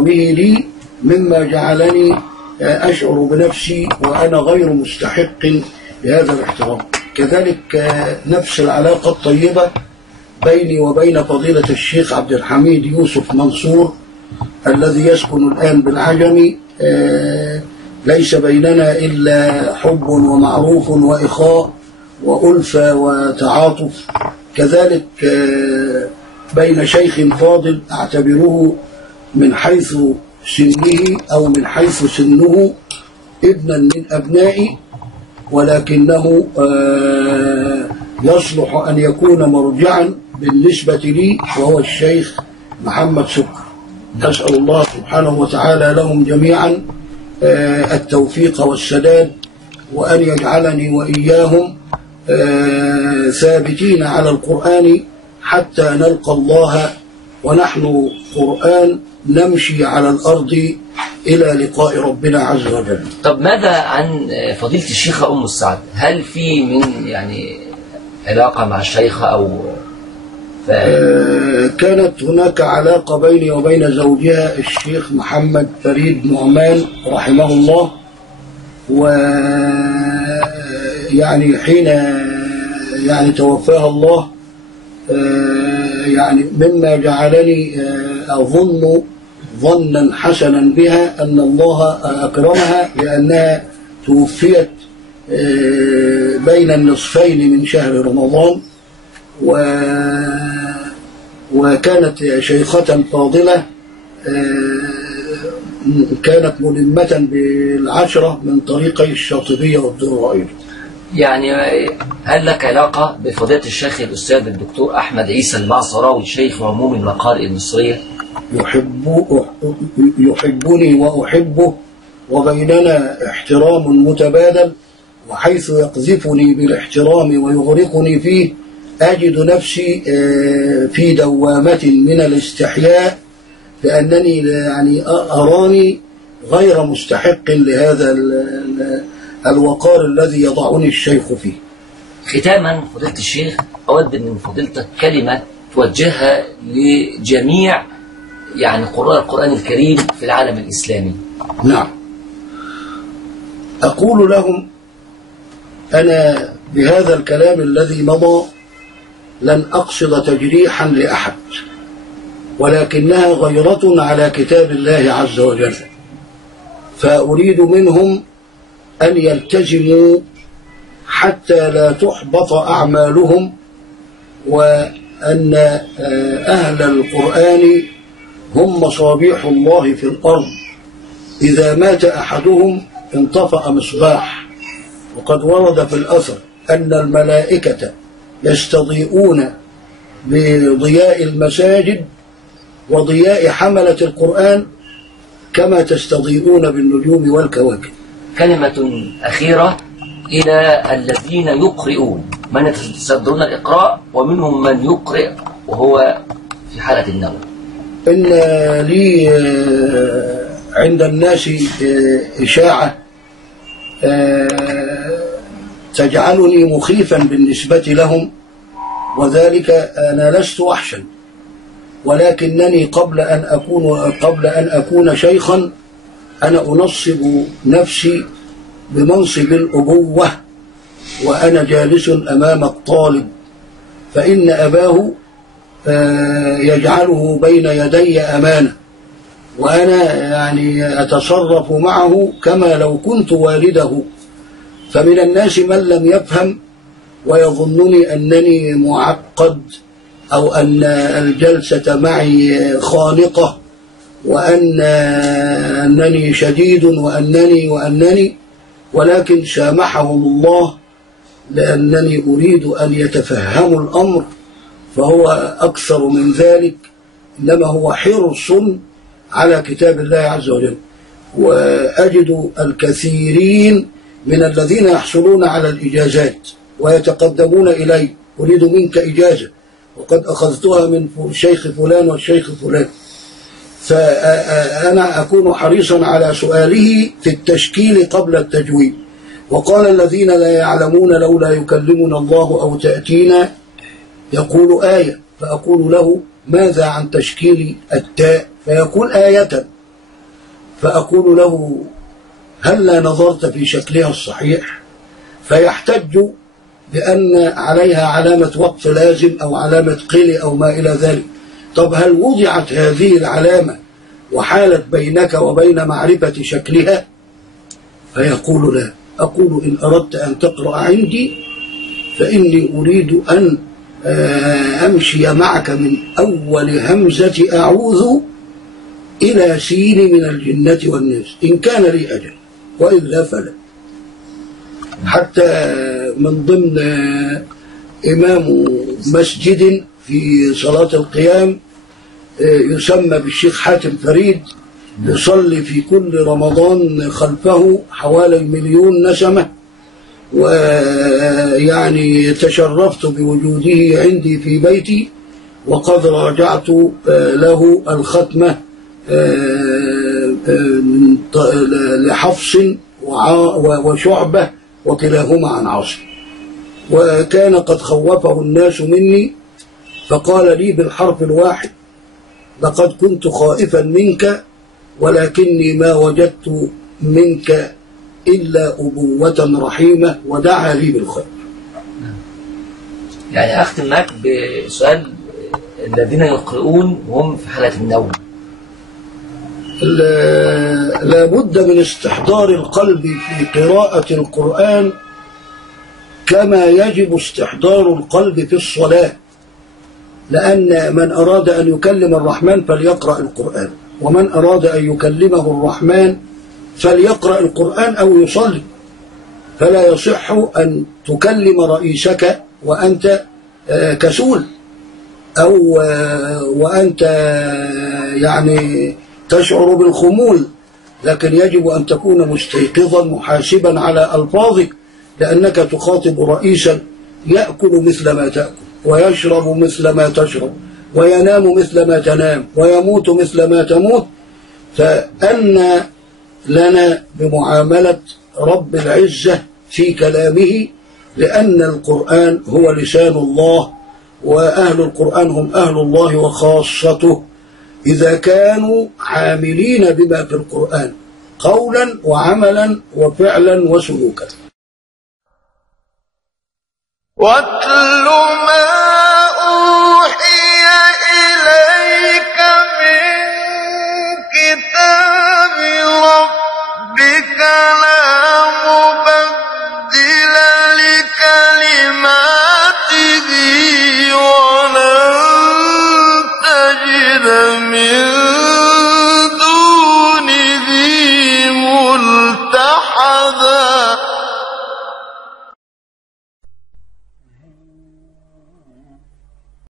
لي مما جعلني أشعر بنفسي وأنا غير مستحق لهذا الاحترام. كذلك نفس العلاقة الطيبة بيني وبين فضيلة الشيخ عبد الحميد يوسف منصور الذي يسكن الآن بالعجم. ليس بيننا إلا حب ومعروف وإخاء وألفة وتعاطف. كذلك بين شيخ فاضل أعتبره من حيث سنه أو من حيث سنه ابنا من أبنائي، ولكنه يصلح أن يكون مرجعا بالنسبة لي، وهو الشيخ محمد سكر. نسأل الله سبحانه وتعالى لهم جميعا التوفيق والسداد، وأن يجعلني وإياهم ثابتين على القرآن حتى نلقى الله ونحن قرآن نمشي على الأرض إلى لقاء ربنا عز وجل. طب ماذا عن فضيلة الشيخة أم السعد؟ هل في من علاقة مع الشيخة أو كانت هناك علاقة بيني وبين زوجها الشيخ محمد فريد نعمان رحمه الله، حين توفاها الله مما جعلني أظن ظنا حسنا بها أن الله أكرمها لأنها توفيت بين النصفين من شهر رمضان، وكانت شيخة فاضلة، كانت ملمة بالعشرة من طريقي الشاطبية والدرائر. هل لك علاقة بفضيلة الشيخ الأستاذ الدكتور أحمد عيسى المعصراوي شيخ عموم المقارئ المصرية؟ يحبني وأحبه، وبيننا احترام متبادل، وحيث يقذفني بالاحترام ويغرقني فيه أجد نفسي في دوامة من الاستحياء، لأنني أراني غير مستحق لهذا الوقار الذي يضعني الشيخ فيه. ختاما فضيلة الشيخ، أود من فضيلتك كلمة توجهها لجميع قراء القرآن الكريم في العالم الإسلامي. نعم، أقول لهم أنا بهذا الكلام الذي مضى لن أقصد تجريحا لأحد، ولكنها غيرة على كتاب الله عز وجل، فأريد منهم أن يلتزموا حتى لا تحبط أعمالهم، وأن أهل القرآن هم مصابيح الله في الأرض، إذا مات أحدهم انطفأ مصباح. وقد ورد في الأثر أن الملائكة يستضيئون بضياء المساجد وضياء حملة القرآن كما تستضيئون بالنجوم والكواكب. كلمة أخيرة إلى الذين يقرؤون، من يتصدرون الإقراء ومنهم من يقرئ وهو في حالة النوم. إن لي عند الناس إشاعة تجعلني مخيفا بالنسبة لهم، وذلك أنا لست وحشا، ولكنني قبل أن أكون شيخا أنا أنصب نفسي بمنصب الأبوة وأنا جالس أمام الطالب، فإن أباه يجعله بين يدي أمانة، وأنا أتصرف معه كما لو كنت والده. فمن الناس من لم يفهم ويظنني أنني معقد أو أن الجلسة معي خانقة وأنني شديد وأنني، ولكن سامحهم الله لأنني أريد أن يتفهموا الأمر، فهو أكثر من ذلك، إنما هو حرص على كتاب الله عز وجل. وأجد الكثيرين من الذين يحصلون على الإجازات ويتقدمون إلي، أريد منك إجازة وقد أخذتها من شيخ فلان والشيخ فلان، فأنا أكون حريصا على سؤاله في التشكيل قبل التجويد. وقال الذين لا يعلمون لولا يكلمنا الله أو تأتينا يقول آية، فأقول له ماذا عن تشكيل التاء، فيقول آية، فأقول له هلا نظرت في شكلها الصحيح؟ فيحتج بأن عليها علامة وقف لازم أو علامة قلي أو ما إلى ذلك. طب هل وضعت هذه العلامة وحالت بينك وبين معرفة شكلها؟ فيقول لا. أقول إن أردت أن تقرأ عندي فإني أريد أن أمشي معك من أول همزة أعوذ إلى سين من الجنة والناس إن كان لي أجل، وإلا فلا. حتى من ضمن إمام مسجد في صلاة القيام يسمى بالشيخ حاتم فريد، يصلي في كل رمضان خلفه حوالي 1,000,000 نسمة، ويعني تشرفت بوجوده عندي في بيتي، وقد راجعت له الختمة لحفص وشعبة وكلاهما عن عاصم، وكان قد خوفه الناس مني فقال لي بالحرف الواحد لقد كنت خائفا منك ولكني ما وجدت منك إلا أبوة رحيمة ودعا لي بالخير. يعني أختم معك بسؤال الذين يقرؤون وهم في حالة النوم. لا بد من استحضار القلب في قراءة القرآن كما يجب استحضار القلب في الصلاة، لأن من أراد أن يكلم الرحمن فليقرأ القرآن، ومن أراد أن يكلمه الرحمن فليقرأ القرآن أو يصلي. فلا يصح أن تكلم رئيسك وأنت كسول أو وأنت يعني تشعر بالخمول، لكن يجب أن تكون مستيقظا محاسبا على ألفاظك، لأنك تخاطب رئيسا يأكل مثل ما تأكل ويشرب مثل ما تشرب وينام مثل ما تنام ويموت مثل ما تموت، فأن لنا بمعاملة رب العزة في كلامه، لأن القرآن هو لسان الله، وأهل القرآن هم أهل الله وخاصته إذا كانوا عاملين بما في القرآن قولا وعملا وفعلا وسلوكا. واتل ما أوحي إليك من كتاب ربك لا مبدل لكلماته ولن تجد من دونه ملتحدا.